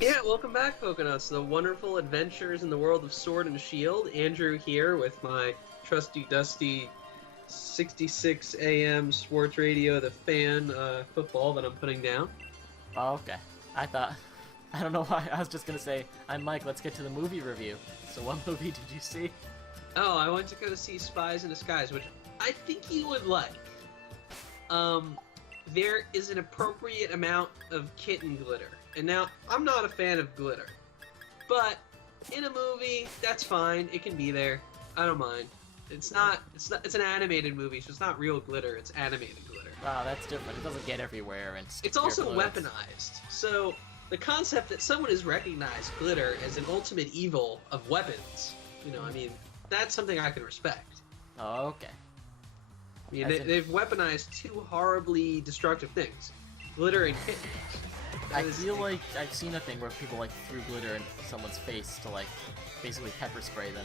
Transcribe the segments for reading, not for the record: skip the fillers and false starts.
Yeah, welcome back, Pokenuts, to the wonderful adventures in the world of Sword and Shield. Andrew here with my trusty, dusty 66 AM sports radio, the fan football that I'm putting down. Oh, okay. I don't know why. I was just gonna say, I'm Mike. Let's get to the movie review. So, what movie did you see? Oh, I went to go see Spies in Disguise, which I think you would like. There is an appropriate amount of kitten glitter. And now, I'm not a fan of glitter. But, in a movie, that's fine. It can be there. I don't mind. It's an animated movie, so it's not real glitter, it's animated glitter. Wow, that's different. It doesn't get everywhere and stick It's to your also clothes. weaponized. So, the concept that someone has recognized glitter as an ultimate evil of weapons, I mean, that's something I can respect. Oh, okay. I mean, they've weaponized two horribly destructive things. Glitter and kittens. I feel like I've seen a thing where people, like, threw glitter in someone's face to, like, basically pepper spray them.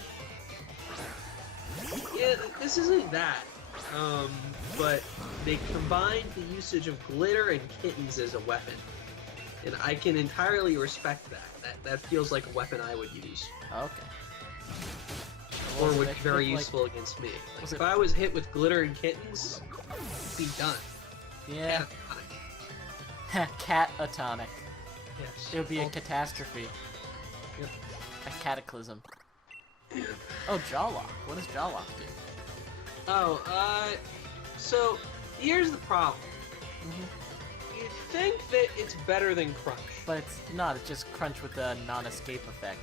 Yeah, this isn't that. But they combined the usage of glitter and kittens as a weapon. And I can entirely respect that. That feels like a weapon I would use. Okay. Or would be very useful against me. Like, if I was hit with glitter and kittens, I'd be done. Yeah. Catatonic. Yes. It would be a catastrophe. Yep. A cataclysm. Oh, Jawlock. What does Jawlock do? Oh, so here's the problem. You'd think that it's better than Crunch. But it's not. It's just Crunch with a non-escape effect.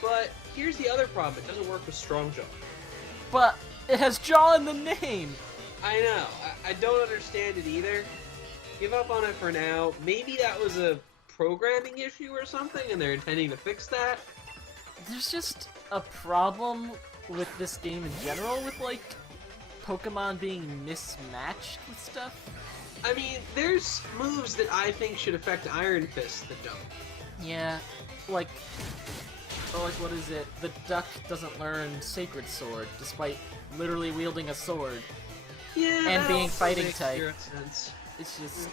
But here's the other problem. It doesn't work with Strong Jaw. But it has Jaw in the name! I know. I don't understand it either. Give up on it for now. Maybe that was a programming issue or something, and they're intending to fix that. There's just a problem with this game in general with, like, Pokemon being mismatched with stuff. I mean, there's moves that I think should affect Iron Fist that don't. Yeah, like, what is it? The duck doesn't learn Sacred Sword, despite literally wielding a sword. Yeah, And that being also fighting makes type. zero sense. It's just...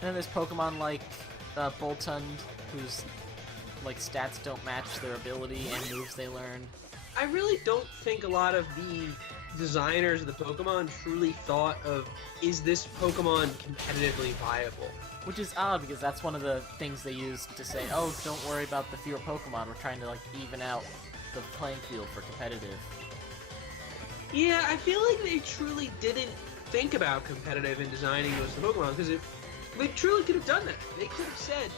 And then there's Pokemon like Boltund, whose, like, stats don't match their ability and moves they learn. I really don't think a lot of the designers of the Pokemon truly thought of, is this Pokemon competitively viable? Which is odd, because that's one of the things they use to say, oh, don't worry about the fewer Pokemon, we're trying to, like, even out the playing field for competitive. Yeah, I feel like they truly didn't think about competitive in designing those Pokemon, because they truly could have done that. They could have said,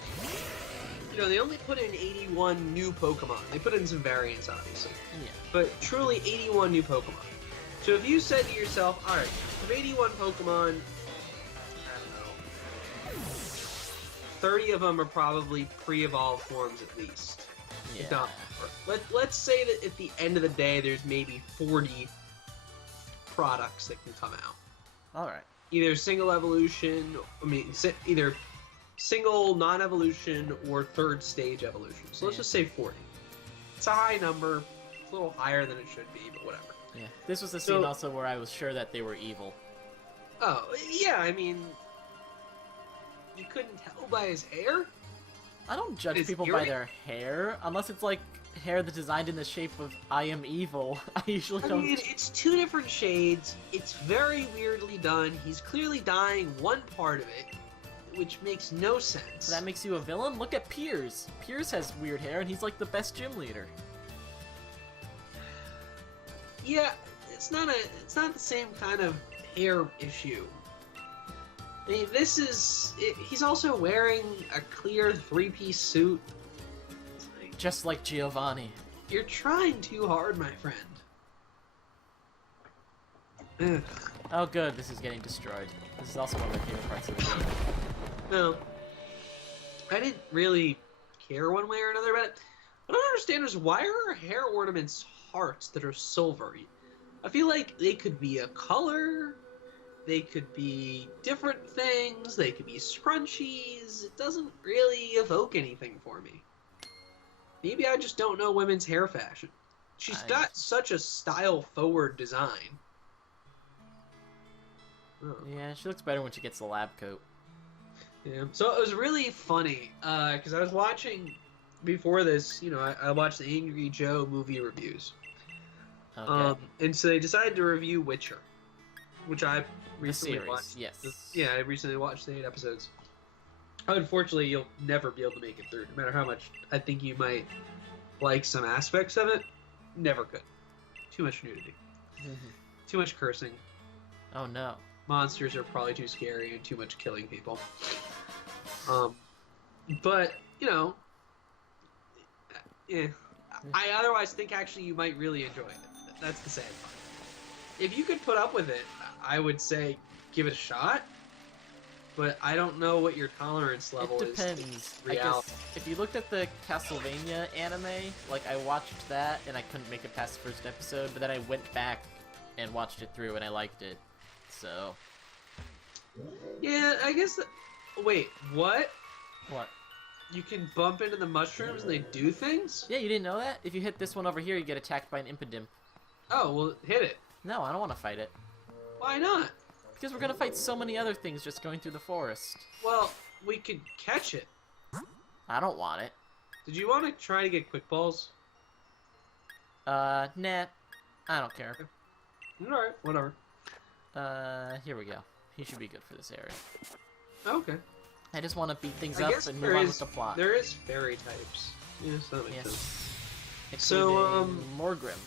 they only put in 81 new Pokemon. They put in some variants, obviously. Yeah. But truly 81 new Pokemon. So if you said to yourself, alright, from 81 Pokemon, 30 of them are probably pre-evolved forms at least. Yeah. Not more. Let's say that at the end of the day, there's maybe 40 products that can come out. Alright. Either single evolution, either single non-evolution or third stage evolution. So let's just say 40. It's a high number. It's a little higher than it should be, but whatever. Yeah. This was the scene also where I was sure that they were evil. Oh, yeah, I mean, you couldn't tell by his hair? I don't judge His people by earring? their hair, unless it's like hair that's designed in the shape of I am evil. I usually I don't. mean, it's two different shades. It's very weirdly done. He's clearly dyeing one part of it, which makes no sense. So that makes you a villain? Look at Piers. Piers has weird hair, and he's like the best gym leader. Yeah, it's not the same kind of hair issue. I mean, he's also wearing a clear three-piece suit. It's like, Just like Giovanni. you're trying too hard, my friend. Ugh. Oh good, this is getting destroyed. This is also one of my favorite parts of the game. No. I didn't really care one way or another about it. What I don't understand is, why are her hair ornaments hearts that are silvery? I feel like they could be a color, they could be different things, they could be scrunchies. It doesn't really evoke anything for me. Maybe I just don't know women's hair fashion. She's got such a style-forward design. Yeah, she looks better when she gets the lab coat. Yeah. So it was really funny because I was watching before this. I watched the Angry Joe movie reviews. Okay. And so they decided to review Witcher, which I The recently series, watched. yes. Yeah, I recently watched the 8 episodes. Unfortunately, you'll never be able to make it through, no matter how much I think you might like some aspects of it. Never could. Too much nudity. Too much cursing. Oh no. Monsters are probably too scary and too much killing people. But, yeah. I otherwise think actually you might really enjoy it. That's the sad part. If you could put up with it, I would say give it a shot. But I don't know what your tolerance level It is. depends. To I reality. guess if you looked at the Castlevania anime, like I watched that and I couldn't make it past the first episode, but then I went back and watched it through and I liked it. So. Yeah, I guess. Wait, what? What? You can bump into the mushrooms and they do things? Yeah, you didn't know that? If you hit this one over here, you get attacked by an Impidim. Oh, well, hit it. No, I don't want to fight it. Why not? Because we're gonna fight so many other things just going through the forest. Well, we could catch it. I don't want it. Did you want to try to get quick balls? Nah. I don't care. Alright, whatever. Here we go. He should be good for this area. Okay. I just want to beat things I up guess and there move on is- with the plot. There is fairy types. Yes, that makes Yes. sense. Including So, Morgrim.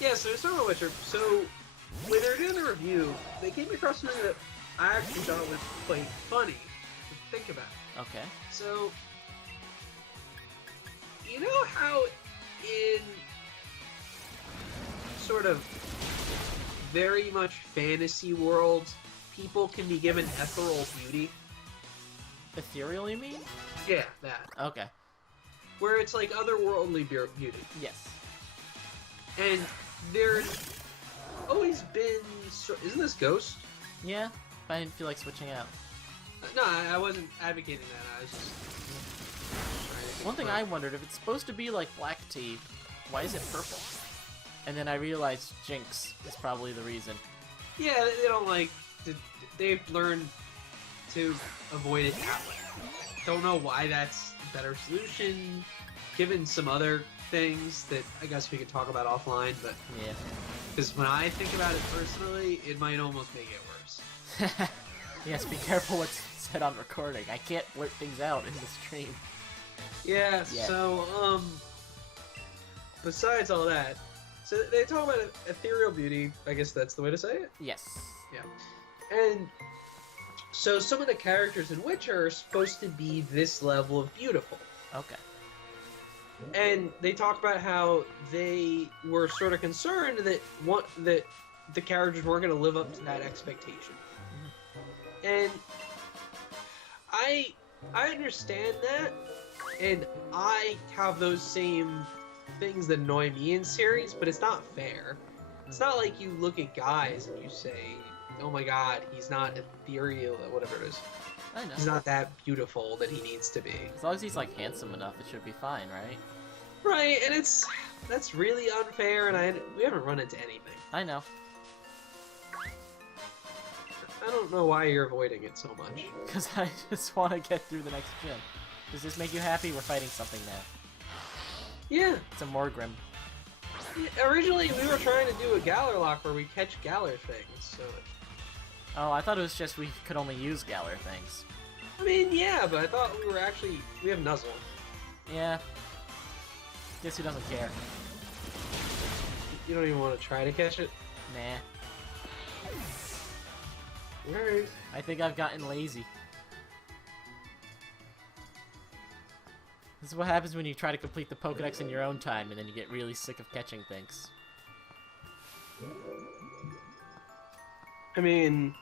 Yeah, so it's not Witcher. So, when they were doing the review, they came across something that I actually thought was quite funny to think about. Okay. So, you know how in sort of very much fantasy worlds, people can be given ethereal beauty? Ethereal, you mean? Yeah, that. Okay. Where it's like otherworldly beauty. Yes. And there's always been... Isn't this Ghost? Yeah, but I didn't feel like switching out. No, I wasn't advocating that. I was just... trying to think One thing about- I wondered, if it's supposed to be like black tea, why is it purple? And then I realized Jinx is probably the reason. Yeah, they don't like... They've learned to avoid it that way. Don't know why that's a better solution, given some other things that I guess we could talk about offline, but... Yeah. Because when I think about it personally, it might almost make it worse. Yes, be careful what's said on recording. I can't blurt things out in the stream. Yeah, Yeah. so, besides all that, so they talk about ethereal beauty, I guess that's the way to say it? Yes. Yeah. And so some of the characters in Witcher are supposed to be this level of beautiful. Okay. And they talk about how they were sort of concerned that the characters weren't going to live up to that expectation. And I understand that, and I have those same things that annoy me in series, but it's not fair. It's not like you look at guys and you say, oh my god, he's not ethereal, or whatever it is. I know. He's not that beautiful that he needs to be. As long as he's like handsome enough, it should be fine, right? Right, and that's really unfair, and we haven't run into anything. I know. I don't know why you're avoiding it so much. Because I just want to get through the next gym. Does this make you happy? We're fighting something now. Yeah. It's a Morgrim. Originally, we were trying to do a Galar lock where we catch Galar things, so... Oh, I thought it was just we could only use Galar things. I mean, yeah, but I thought we have Nuzzle. Yeah. Guess who doesn't care? You don't even want to try to catch it? Nah. Alright. I think I've gotten lazy. This is what happens when you try to complete the Pokedex in your own time, and then you get really sick of catching things. I mean,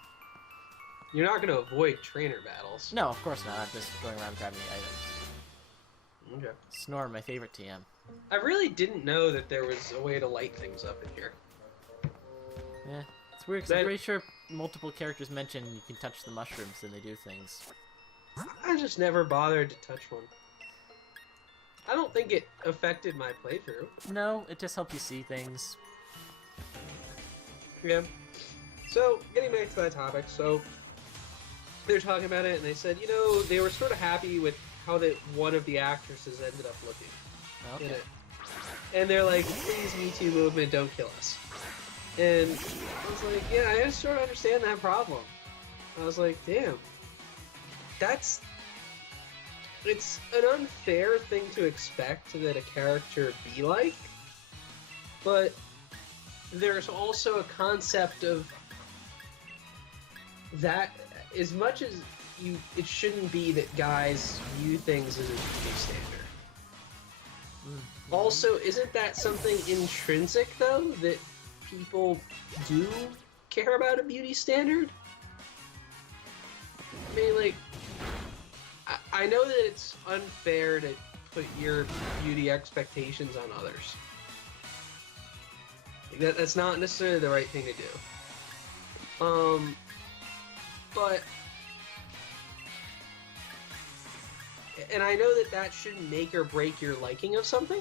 you're not going to avoid trainer battles. No, of course not. I'm just going around grabbing the items. Okay. Snore, my favorite TM. I really didn't know that there was a way to light things up in here. Yeah, it's weird because I'm pretty sure multiple characters mention you can touch the mushrooms and they do things. I just never bothered to touch one. I don't think it affected my playthrough. No, it just helps you see things. Yeah. So, getting back to that topic, so they're talking about it, and they said, they were sort of happy with how that one of the actresses ended up looking in Okay. it. And they're like, please, Me Too movement, don't kill us. And I was like, yeah, I just sort of understand that problem. I was like, damn. It's an unfair thing to expect that a character be like, but there's also a concept of that as much as it shouldn't be that guys view things as a beauty standard. Mm-hmm. Also, isn't that something intrinsic, though, that people do care about a beauty standard? I mean, like, I know that it's unfair to put your beauty expectations on others. Like, that's not necessarily the right thing to do. But... And I know that shouldn't make or break your liking of something.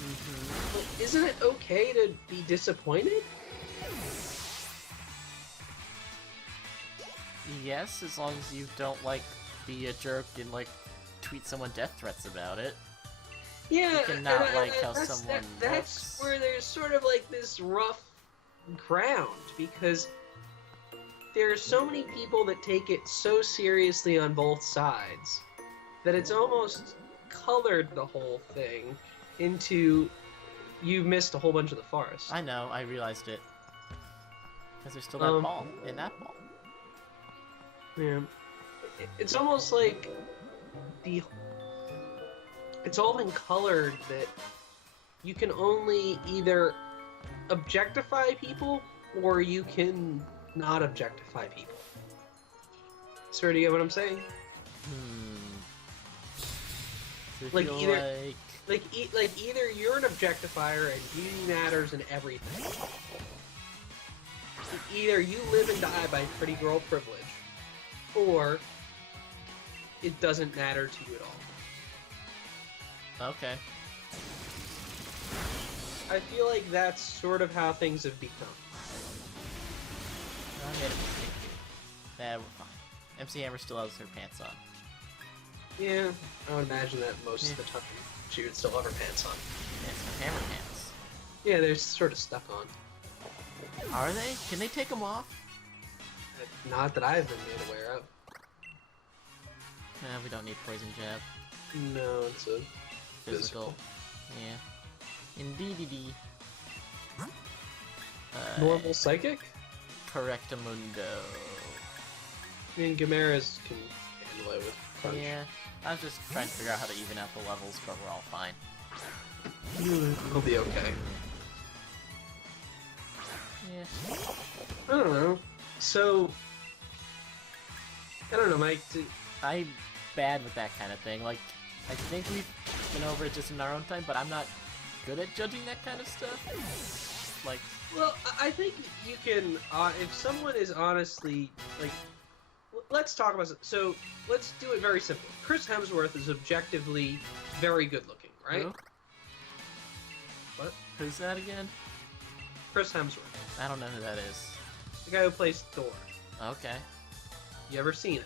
Mm-hmm. But isn't it okay to be disappointed? Yes, as long as you don't, like, be a jerk and, like, tweet someone death threats about it. Yeah, You cannot and like how that's, someone that's looks. where there's sort of like this rough ground, because there are so many people that take it so seriously on both sides that it's almost colored the whole thing into you missed a whole bunch of the forest. I know, I realized it. Because there's still that ball in that ball. Yeah. It's almost like it's all been colored that you can only either objectify people or you can not objectify people. Sort of get what I'm saying? So Like feel either, like either you're an objectifier and beauty matters in everything. Either you live and die by pretty girl privilege, or it doesn't matter to you at all. Okay. I feel like that's sort of how things have become. I made a mistake here. We're fine. MC Hammer still has her pants on. Yeah, I would imagine that most of the time she would still have her pants on. It's her Hammer pants. Yeah, they're sort of stuck on. Are they? Can they take them off? Not that I've been made aware of. We don't need poison jab. No, it's a Physical. Yeah. Indeed. normal psychic. Correctamundo. I mean, Gamera's can handle it with punch. Yeah. I was just trying to figure out how to even out the levels, but we're all fine. He'll be okay. Yeah. I don't know. So, I don't know, Mike. I'm bad with that kind of thing. Like, I think we've been over it just in our own time, but I'm not good at judging that kind of stuff. Like, Well, I think you can, if someone is honestly, like, let's talk about it. So, let's do it very simple. Chris Hemsworth is objectively very good looking, right? who? What? Who's that again? Chris Hemsworth. I don't know who that is. The guy who plays Thor. Okay. You ever seen him?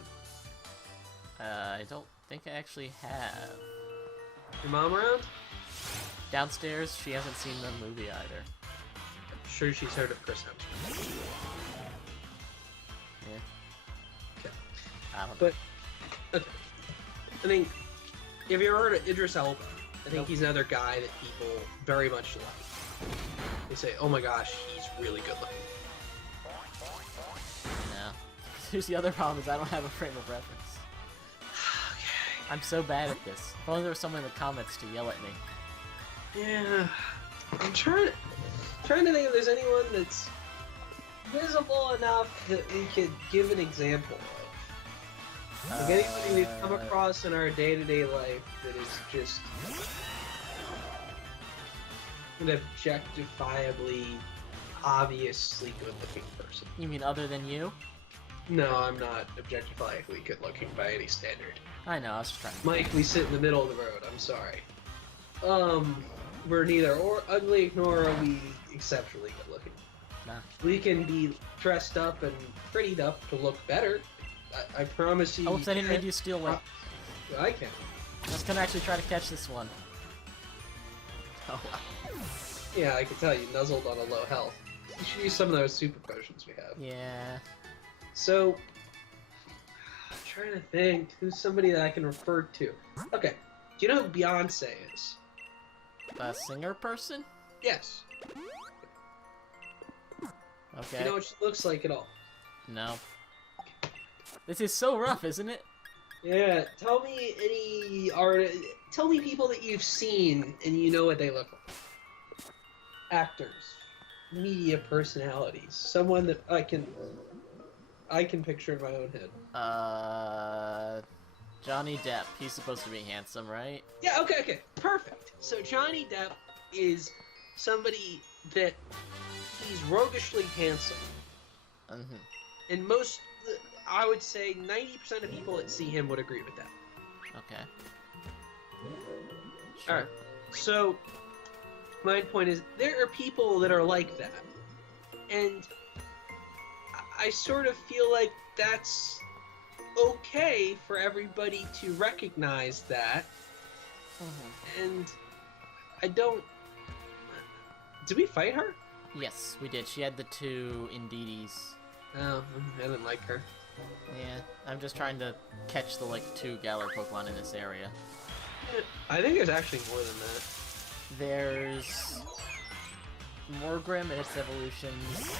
I don't think I actually have. Your mom around? Downstairs, she hasn't seen the movie either. I'm sure she's heard of Chris Hemsworth. Yeah. Okay. I don't know. But, okay. I think, if you ever heard of Idris Elba, I think Nope. he's another guy that people very much like. They say, oh my gosh, he's really good looking. No. Here's the other problem is I don't have a frame of reference. Okay. I'm so bad at this. If only there was someone in the comments to yell at me. Yeah. I'm trying to think if there's anyone that's visible enough that we could give an example of. Like anybody we've come across in our day-to-day life that is just an objectifiably, obviously good-looking person. You mean other than you? No, I'm not objectifiably good-looking by any standard. I know, I was just trying to... Mike, we sit in the middle of the road. I'm sorry. We're neither ugly nor are we exceptionally good-looking. Nah. We can be dressed up and prettied up to look better. I promise you. Oops, I didn't mean to steal weight. I can. I was gonna actually try to catch this one. Oh wow. Yeah, I can tell you nuzzled on a low health. You should use some of those super potions we have. Yeah. So, I'm trying to think who's somebody that I can refer to. Okay, do you know who Beyonce is? A singer person? Yes. Okay. Do you know what she looks like at all? No. This is so rough, isn't it? Yeah, tell me any tell me people that you've seen and you know what they look like. Actors, media personalities, someone that I can picture in my own head. Johnny Depp. He's supposed to be handsome, right? Yeah, okay, perfect. So Johnny Depp is somebody that he's roguishly handsome. Mm-hmm. And most, I would say 90% of people that see him would agree with that. Okay. Sure. Alright, so my point is, there are people that are like that. And I sort of feel like that's okay for everybody to recognize that. Mm-hmm. And I don't... Did we fight her? Yes, we did. She had the two Indeedis. Oh, I didn't like her. Yeah, I'm just trying to catch the, like, 2 Galar Pokemon in this area. I think there's actually more than that. There's Morgrim and its evolutions.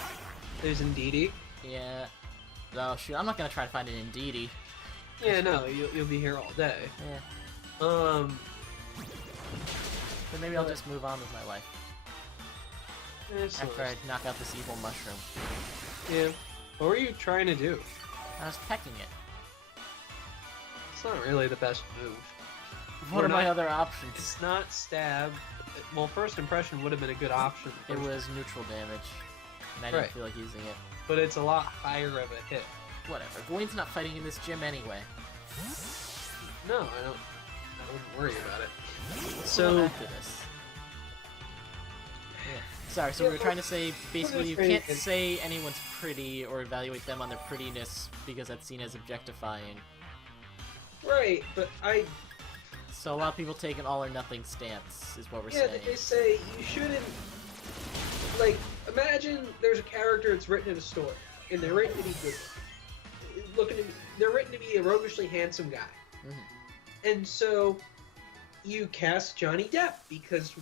There's Indeedee. Yeah. Oh, shoot, I'm not gonna try to find an Indeedee. Yeah, no, you'll be here all day. Yeah. But maybe I'll just move on with my life. After I knock out this evil mushroom. Yeah. What were you trying to do? I was pecking it. It's not really the best move. What are my other options? It's not stab. Well, first impression would have been a good option. It was neutral damage. And I didn't feel like using it. But it's a lot higher of a hit. Whatever. Gwen's not fighting in this gym anyway. No, I don't worry about it. So after this. Yeah. Sorry, so we were trying to say, basically, you can't say anyone's pretty or evaluate them on their prettiness because that's seen as objectifying. Right, but So a lot of people take an all-or-nothing stance, is what we're saying. Yeah, they say you shouldn't... Like, imagine there's a character that's written in a story, and they're written to be good. They're written to be a roguishly handsome guy. Mm-hmm. And so... you cast Johnny Depp, because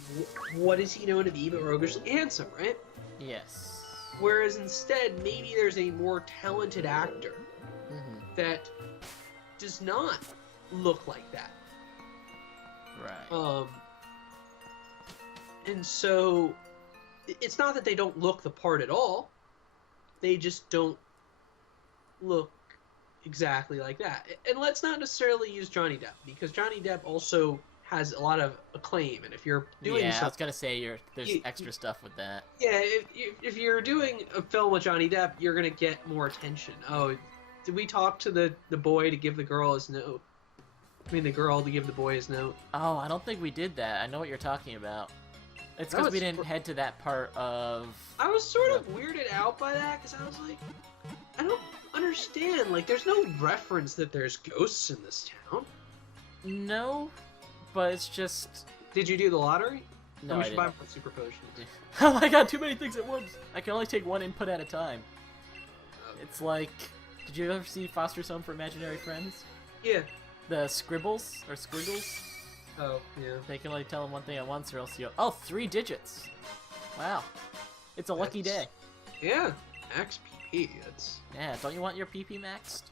what is he known to be but roguishly handsome, right? Yes. Whereas instead, maybe there's a more talented actor that does not look like that. Right. And so, it's not that they don't look the part at all. They just don't look exactly like that. And let's not necessarily use Johnny Depp, because Johnny Depp also has a lot of acclaim, and if you're doing I was gonna say there's extra stuff with that. Yeah, if you're doing a film with Johnny Depp, you're gonna get more attention. Oh, did we talk to the boy to give the girl his note? I mean, the girl to give the boy his note. Oh, I don't think we did that. I know what you're talking about. It's because we didn't head to that part of... I was sort of weirded out by that, because I was like, I don't understand. Like, there's no reference that there's ghosts in this town. No, but it's just... Did you do the lottery? No, we I should didn't. buy more super potions. Oh my god, too many things at once! I can only take one input at a time. It's like... Did you ever see Foster's Home for Imaginary Friends? Yeah. The Scribbles, or Squiggles? Oh, yeah. They can only tell them one thing at once, or else you... Oh, 3 digits! Wow. It's a lucky day. Yeah. Max PP, that's... Yeah, don't you want your PP maxed?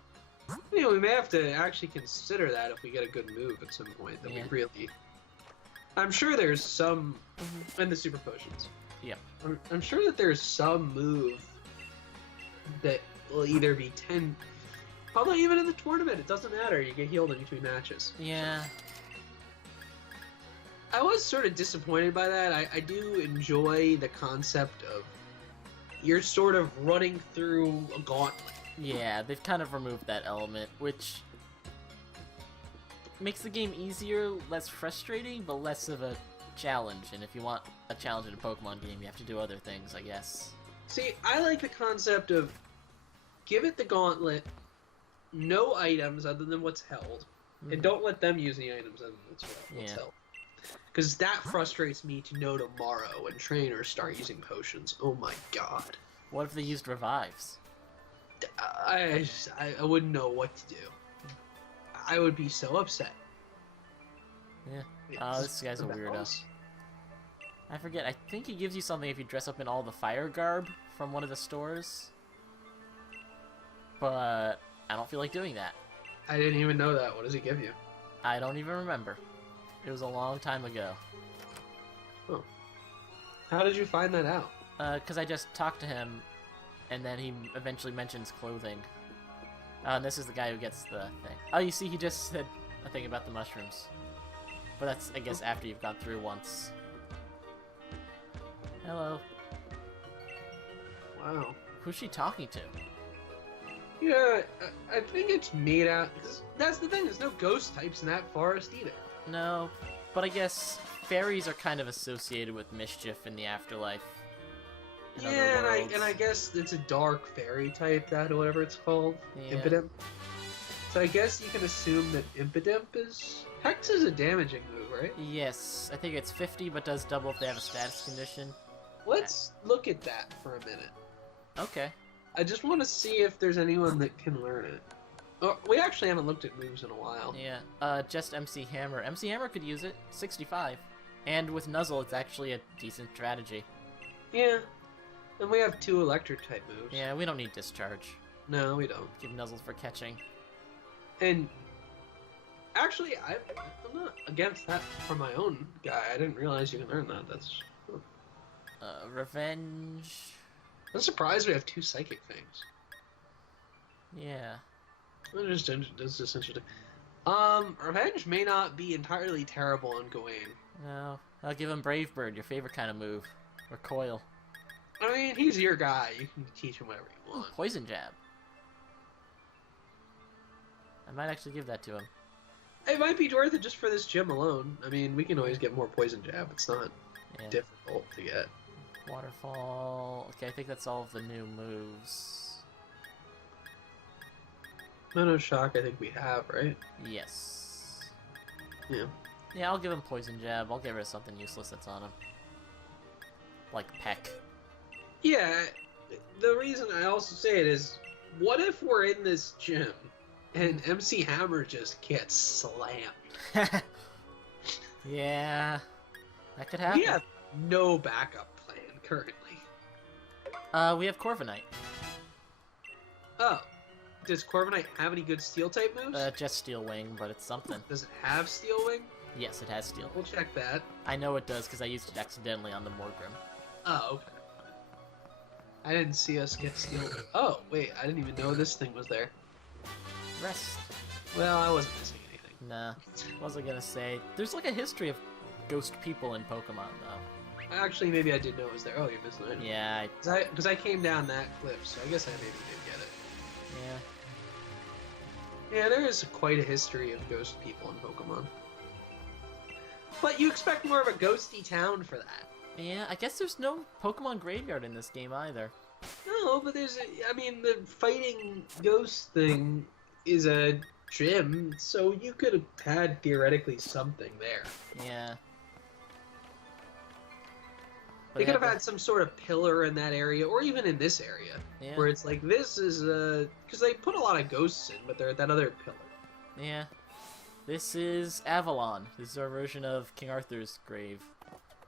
You know, we may have to actually consider that if we get a good move at some point. That we really... I'm sure there's some... And the super potions. Yep. I'm sure that there's some move that will either be 10... Probably even in the tournament, it doesn't matter. You get healed in between matches. Yeah. I was sort of disappointed by that. I do enjoy the concept of you're sort of running through a gauntlet. Yeah, they've kind of removed that element, which makes the game easier, less frustrating, but less of a challenge. And if you want a challenge in a Pokemon game, you have to do other things, I guess. See, I like the concept of give it the gauntlet, no items other than what's held, and don't let them use any items other than what's held. Because that frustrates me to know tomorrow when trainers start using potions. Oh my god. What if they used revives? I wouldn't know what to do. I would be so upset. Yeah. Oh, this guy's a weirdo. I forget. I think he gives you something if you dress up in all the fire garb from one of the stores. But I don't feel like doing that. I didn't even know that. What does he give you? I don't even remember. It was a long time ago. Oh. How did you find that out? Because I just talked to him, and then he eventually mentions clothing. And this is the guy who gets the thing. Oh, you see, he just said a thing about the mushrooms. But that's, I guess, after you've gone through once. Hello. Wow. Who's she talking to? Yeah, I think it's made out... That's the thing, there's no ghost types in that forest either. No, but I guess fairies are kind of associated with mischief in the afterlife. Yeah, and I guess it's a dark fairy type, that or whatever it's called. Yeah. Impidimp. So I guess you can assume that Impidimp is... Hex is a damaging move, right? Yes, I think it's 50, but does double if they have a status condition. Let's look at that for a minute. Okay. I just want to see if there's anyone that can learn it. Oh, we actually haven't looked at moves in a while. Yeah, just MC Hammer. MC Hammer could use it, 65. And with Nuzzle, it's actually a decent strategy. Yeah. And we have 2 electric type moves. Yeah, we don't need Discharge. No, we don't. Give Nuzzle for catching. And actually, I'm not against that for my own guy. I didn't realize you can learn that. That's... Revenge... I'm surprised we have 2 psychic things. Yeah. That's just interesting. Revenge may not be entirely terrible on Gawain. No. I'll give him Brave Bird, your favorite kind of move. Or Coil. I mean, he's your guy. You can teach him whatever you want. Ooh, Poison Jab. I might actually give that to him. It might be worth it just for this gym alone. I mean, we can always get more Poison Jab. It's not difficult to get. Waterfall. Okay, I think that's all of the new moves. Mono Shock, I think we have, right? Yes. Yeah. Yeah, I'll give him Poison Jab. I'll get rid of something useless that's on him. Like Peck. Yeah, the reason I also say it is, what if we're in this gym and MC Hammer just gets slammed? Yeah, that could happen. We have no backup plan currently. We have Corviknight. Oh. Does Corviknight have any good steel type moves? Just Steel Wing, but it's something. Does it have Steel Wing? Yes, it has Steel. We'll check that. I know it does because I used it accidentally on the Morgrim. Oh, okay. I didn't see us get Steel Wing. Oh, wait, I didn't even know this thing was there. Rest. Well, I wasn't missing anything. Nah. What was I gonna say? There's like a history of ghost people in Pokemon, though. Actually, maybe I did know it was there. Oh, you're missing it. Yeah. Because I came down that cliff, so I guess I maybe did get it. Yeah. Yeah, there is quite a history of ghost people in Pokemon. But you expect more of a ghosty town for that. Yeah, I guess there's no Pokemon graveyard in this game either. No, but I mean, the fighting ghost thing is a gym, so you could have had theoretically something there. Yeah. They could have had some sort of pillar in that area, or even in this area, where it's like, this is because they put a lot of ghosts in, but they're at that other pillar. Yeah. This is Avalon. This is our version of King Arthur's grave.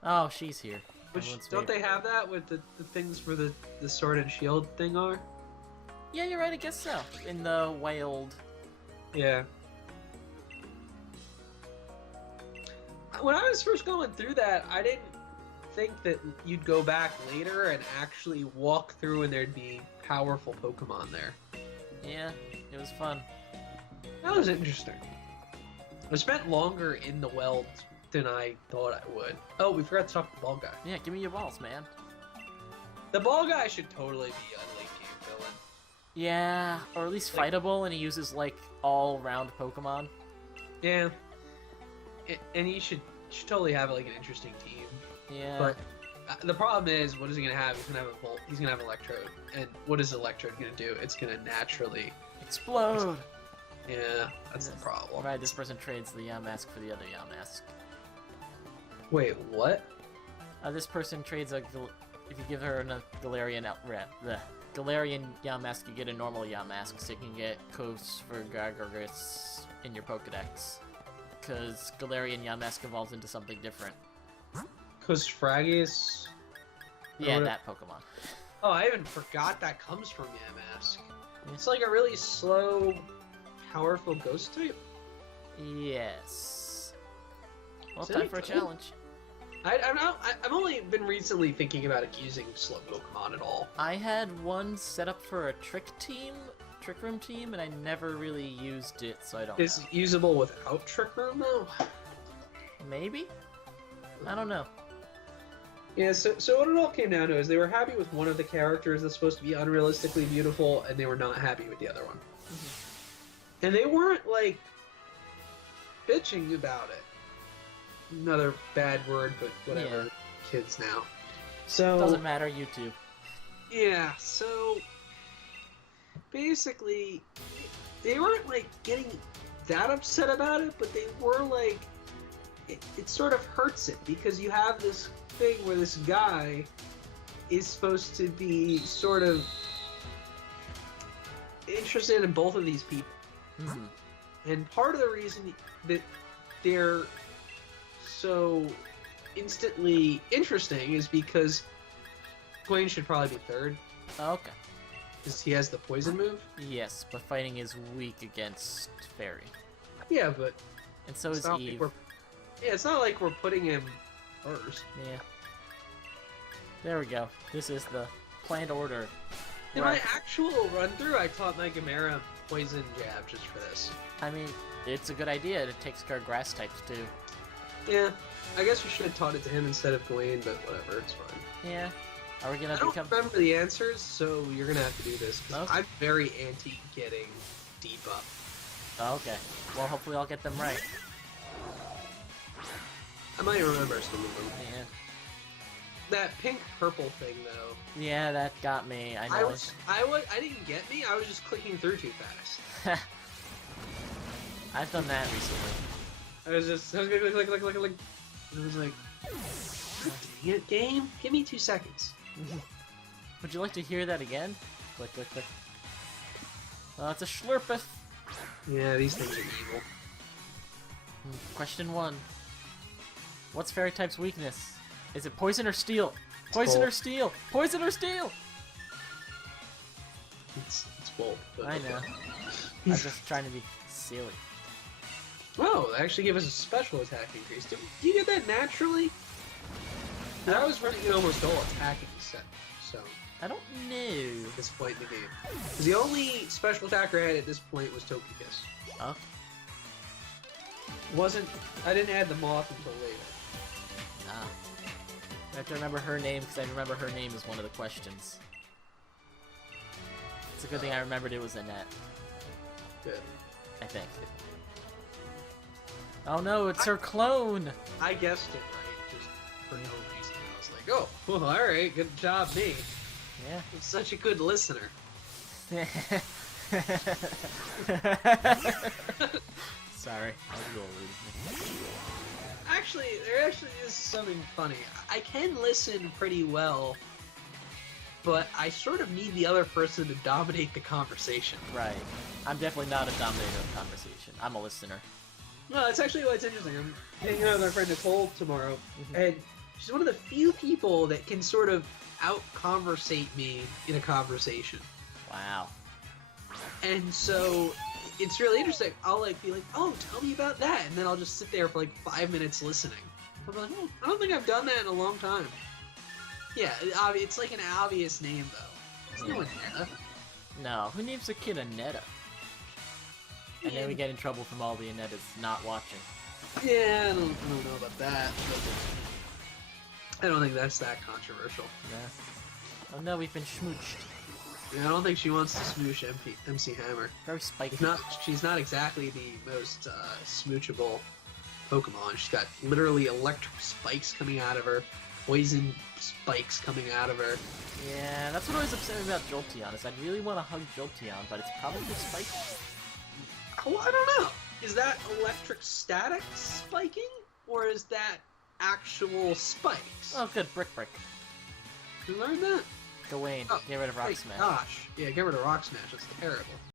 Oh, she's here. Which, don't they have that with the things where the sword and shield thing are? Yeah, you're right, I guess so. In the wild. Yeah. When I was first going through that, I didn't think that you'd go back later and actually walk through and there'd be powerful Pokemon there. Yeah, it was fun. That was interesting. I spent longer in the Weld than I thought I would. Oh, we forgot to talk to the ball guy. Yeah, give me your balls, man. The ball guy should totally be a late game villain. Yeah, or at least fightable, and he uses, like, all-round Pokemon. Yeah. And he should totally have, like, an interesting team. Yeah. But The problem is, what is he gonna have? He's gonna have a Volt. He's gonna have Electrode, and what is Electrode gonna do? It's gonna naturally Explode! Yeah, that's the problem. Right, this person trades the Yamask for the other Yamask. Wait, what? This person trades if you give her a Galarian the Galarian Yamask, you get a normal Yamask, so you can get Coast for Gargaris in your Pokedex. Because Galarian Yamask evolves into something different. Fragis? Yeah, that Pokemon. Oh, I even forgot that comes from Yamask. It's like a really slow, powerful ghost type? Yes. Well, time for a challenge. I've only been recently thinking about using slow Pokemon at all. I had one set up for a Trick Room team, and I never really used it, so I don't know. Is it usable without Trick Room, though? Maybe? I don't know. Yeah, so what it all came down to is they were happy with one of the characters that's supposed to be unrealistically beautiful, and they were not happy with the other one. Mm-hmm. And they weren't, like, bitching about it. Another bad word, but whatever. Yeah. Kids now. So doesn't matter, YouTube. Yeah, so basically they weren't like getting that upset about it, but they were like it sort of hurts it because you have this thing where this guy is supposed to be sort of interested in both of these people. Mm-hmm. And part of the reason that they're so instantly interesting is because Gwaine should probably be third. Okay. Because he has the poison move? Yes, but fighting is weak against Fairy. Yeah, but... And so is Eve. Yeah, it's not like we're putting him first. Yeah. There we go. This is the planned order. In my actual run-through, I taught my Gamera poison jab just for this. I mean, it's a good idea. It takes care of grass types, too. Yeah, I guess we should have taught it to him instead of Gwaine, but whatever, it's fine. Yeah. Are we gonna I don't remember the answers, so you're gonna have to do this, because I'm very anti getting deep up. Oh, okay. Well, hopefully I'll get them right. I might remember some of them. Yeah. That pink-purple thing, though. Yeah, that got me. I know. I didn't get me, I was just clicking through too fast. I've done that recently. I was going click. And I was like, dang it, game? Give me 2 seconds. Would you like to hear that again? Click. It's a Schlurpeth. Yeah, these things are evil. Question 1. What's Fairy type's weakness? Is it poison or steel? Poison or steel? Poison or steel? It's both. I know. I'm just trying to be silly. Oh, they actually give us a special attack increase. Do you get that naturally? I was running an almost all attacking set, so... I don't know. At this point in the game. Because the only special attacker I had at this point was Togekiss. Oh. I didn't add the Moth until later. Ah. I have to remember her name, because I remember her name is one of the questions. It's a good thing I remembered it was Annette. Good. I think. Oh no, it's her clone! I guessed it right, just for no reason. I was like, oh, well, alright, good job, me. Yeah. I'm such a good listener. Sorry, I was a little rude. Actually, there actually is something funny. I can listen pretty well, but I sort of need the other person to dominate the conversation. Right. I'm definitely not a dominator of conversation. I'm a listener. No, that's actually what's interesting. I'm hanging out with my friend Nicole tomorrow, and she's one of the few people that can sort of out-conversate me in a conversation. Wow. And so, it's really interesting. I'll be like, oh, tell me about that, and then I'll just sit there for like 5 minutes listening. I'm like, oh, I don't think I've done that in a long time. Yeah, it's like an obvious name, though. It's no Netta. No, who names a kid Annetta? And then we get in trouble from all the Annettas not watching. Yeah, I don't know about that. But I don't think that's that controversial. Yeah. Oh no, we've been schmooched. Yeah, I don't think she wants to smooch MC Hammer. Very spiky. She's not exactly the most smoochable Pokemon. She's got literally electric spikes coming out of her. poison spikes coming out of her. Yeah, that's what always upset me about Jolteon, is I really want to hug Jolteon, but it's probably spiky. Oh, I don't know. Is that electric static spiking? Or is that actual spikes? Oh, good. Brick Break. You learned that? Gawain, Oh, get rid of Rock thank Smash. Gosh. Yeah, get rid of Rock Smash. That's terrible.